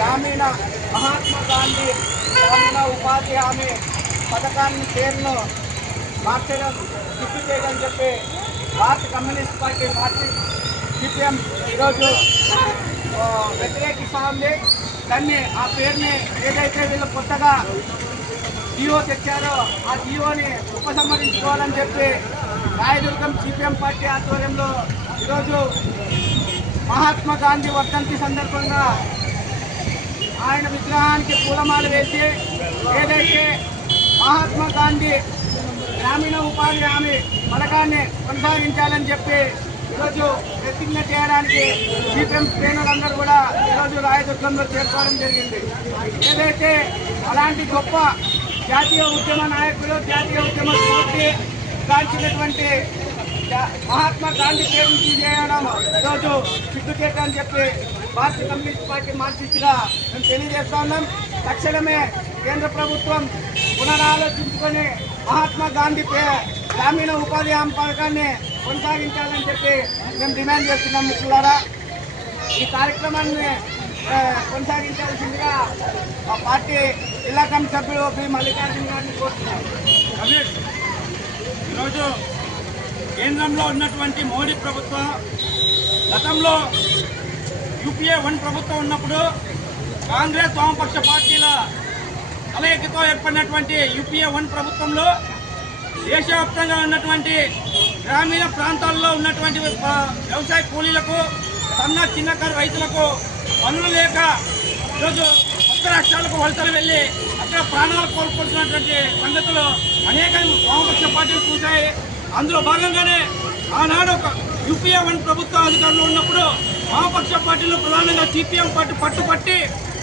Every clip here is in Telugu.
గ్రామీణ మహాత్మా గాంధీ గ్రామీణ ఉపాధి హామీ పథకాన్ని పేరును మార్చడం సిద్ధి చేయడం చెప్పి భారత కమ్యూనిస్ట్ పార్టీ సిపిఎం ఈరోజు వ్యతిరేకిస్తూ ఉంది. దాన్ని ఆ పేరుని ఏదైతే వీళ్ళు కొత్తగా జీవో తెచ్చారో ఆ జీవోని ఉపసంహరించుకోవాలని చెప్పి రాయదుర్గం సిపిఎం పార్టీ ఆధ్వర్యంలో ఈరోజు మహాత్మా గాంధీ వర్ధంతి సందర్భంగా ఆయన విగ్రహానికి పూలమాల వేసి ఏదైతే మహాత్మా గాంధీ గ్రామీణ ఉపాధి హామీ పథకాన్ని కొనసాగించాలని చెప్పి ఈరోజు ప్రతిజ్ఞ చేయడానికి సిపిఎం శ్రేణులందరూ కూడా ఈరోజు రాయదుర్గంలో చేరుకోవడం జరిగింది. ఏదైతే అలాంటి గొప్ప జాతీయ ఉద్యమ నాయకులు, జాతీయ ఉద్యమ స్ఫూర్తి కాల్చినటువంటి మహాత్మా గాంధీ పేరును తీసేయడం ఈరోజు సిగ్గు చేయడం చెప్పి భారత కమ్యూనిస్ట్ పార్టీ మార్క్సిస్టుగా మేము తెలియజేస్తా ఉన్నాం. తక్షణమే కేంద్ర ప్రభుత్వం పునరాలోచించుకొని మహాత్మా గాంధీ గ్రామీణ ఉపాధి హామీ పథకాన్ని కొనసాగించాలని చెప్పి మేము డిమాండ్ చేస్తున్నాం. మిత్రులారా, ఈ కార్యక్రమాన్ని కొనసాగించాల్సిందిగా మా పార్టీ జిల్లా కమిటీ సభ్యులు బి మల్లికార్జున గారిని కోరుతున్నాం. ఈరోజు కేంద్రంలో ఉన్నటువంటి మోడీ ప్రభుత్వం గతంలో యూపీఏ 1 ప్రభుత్వం ఉన్నప్పుడు కాంగ్రెస్ వామపక్ష పార్టీల కలయికతో ఏర్పడినటువంటి యూపీఏ 1 ప్రభుత్వంలో దేశవ్యాప్తంగా ఉన్నటువంటి గ్రామీణ ప్రాంతాల్లో ఉన్నటువంటి వ్యవసాయ కూలీలకు, చిన్నకారు రైతులకు పనులు లేక ఈరోజు కొత్త రాష్ట్రాలకు వలసలు వెళ్ళి అక్కడ ప్రాణాలు కోల్పోతున్నటువంటి సంగతులు అనేక వామపక్ష పార్టీలు చూశాయి. అందులో భాగంగానే ఆనాడు యూపీఏ 1 ప్రభుత్వ అధికారులు ఉన్నప్పుడు వామపక్ష పార్టీలు ప్రధానంగా సిపిఎం పార్టీ పట్టుపట్టి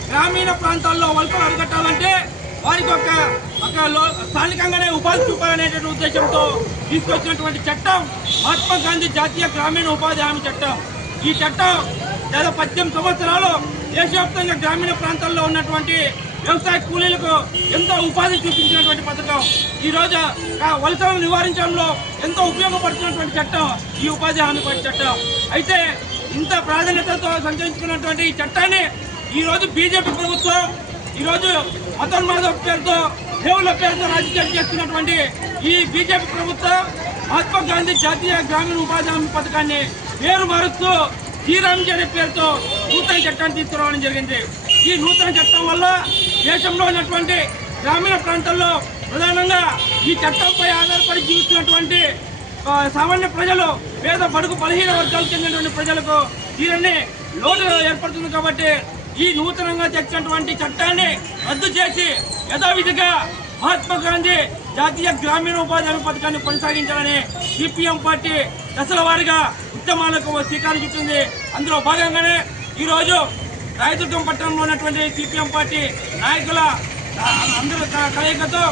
గ్రామీణ ప్రాంతాల్లో వలసలు అరికట్టాలంటే వారికి ఒక స్థానికంగానే ఉపాధి చూపాలనేటువంటి ఉద్దేశంతో తీసుకొచ్చినటువంటి చట్టం మహాత్మా గాంధీ జాతీయ గ్రామీణ ఉపాధి హామీ చట్టం. ఈ చట్టం దాదాపు 18 సంవత్సరాలు దేశవ్యాప్తంగా గ్రామీణ ప్రాంతాల్లో ఉన్నటువంటి వ్యవసాయ కూలీలకు ఎంతో ఉపాధి చూపించినటువంటి పథకం. ఈరోజు వలసలను నివారించడంలో ఎంతో ఉపయోగపడుతున్నటువంటి చట్టం ఈ ఉపాధి హామీ చట్టం. అయితే ఇంత ప్రాధాన్యతతో సంచరించుకున్నటువంటి ఈ చట్టాన్ని ఈరోజు బీజేపీ ప్రభుత్వం ఈరోజు మతోన్మాద పేరుతో, దేవుళ్ళ పేరుతో రాజకీయాలు చేస్తున్నటువంటి ఈ బీజేపీ ప్రభుత్వం మహాత్మా గాంధీ జాతీయ గ్రామీణ ఉపాధి హామీ పథకాన్ని పేరు మారుస్తూ శ్రీరామ్జీ అనే పేరుతో నూతన చట్టాన్ని తీసుకురావడం జరిగింది. ఈ నూతన చట్టం వల్ల దేశంలో ఉన్నటువంటి గ్రామీణ ప్రాంతాల్లో ప్రధానంగా ఈ చట్టంపై ఆధారపడి జీవిస్తున్నటువంటి సామాన్య ప్రజలు, పేద బడుగు బలహీన వర్గాలకు చెందినటువంటి ప్రజలకు దీనిని లోటు ఏర్పడుతుంది. కాబట్టి ఈ నూతనంగా తెచ్చినటువంటి చట్టాన్ని రద్దు చేసి యథావిధిగా మహాత్మా గాంధీ జాతీయ గ్రామీణ ఉపాధి హామీ పథకాన్ని కొనసాగించాలని సిపిఎం పార్టీ దశల వారీగా ఉద్యమాలకు శ్రీకారం చుట్టింది. అందులో భాగంగానే ఈరోజు రాయదుర్గం పట్టణంలో ఉన్నటువంటి సిపిఎం పార్టీ నాయకుల అందరూ కలయికతో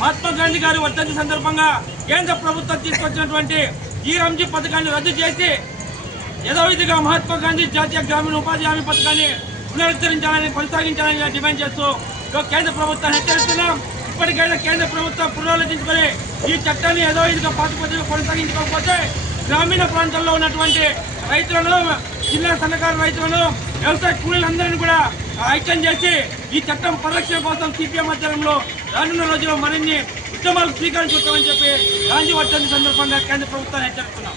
మహాత్మా గాంధీ గారి వర్ధంతి సందర్భంగా కేంద్ర ప్రభుత్వం తీసుకొచ్చినటువంటి శ్రీరామ్జీ పథకాన్ని రద్దు చేసి యథావిధిగా మహాత్మా గాంధీ జాతీయ గ్రామీణ ఉపాధి హామీ పథకాన్ని పునరుద్ధరించాలని, కొనసాగించాలని డిమాండ్ చేస్తూ కేంద్ర ప్రభుత్వాన్ని హెచ్చరిస్తున్నాం. ఇప్పటికైనా కేంద్ర ప్రభుత్వం పునరాలోచించుకొని ఈ చట్టాన్ని యథావిధిగా పాత పద్ధతిలో కొనసాగించకపోతే గ్రామీణ ప్రాంతాల్లో ఉన్నటువంటి రైతులను, చిన్న సన్నకారు రైతులను, వ్యవసాయ కూలీలందరినీ కూడా ఐక్యం చేసి ఈ చట్టం పరిరక్షణ కోసం సిపిఎం ఆధ్వర్యంలో రానున్న రోజుల్లో మరిన్ని ఉద్యమాలకు శ్రీకారం చుట్టామని చెప్పి గాంధీ వర్ధంతి సందర్భంగా కేంద్ర ప్రభుత్వాన్ని హెచ్చరిస్తున్నాం.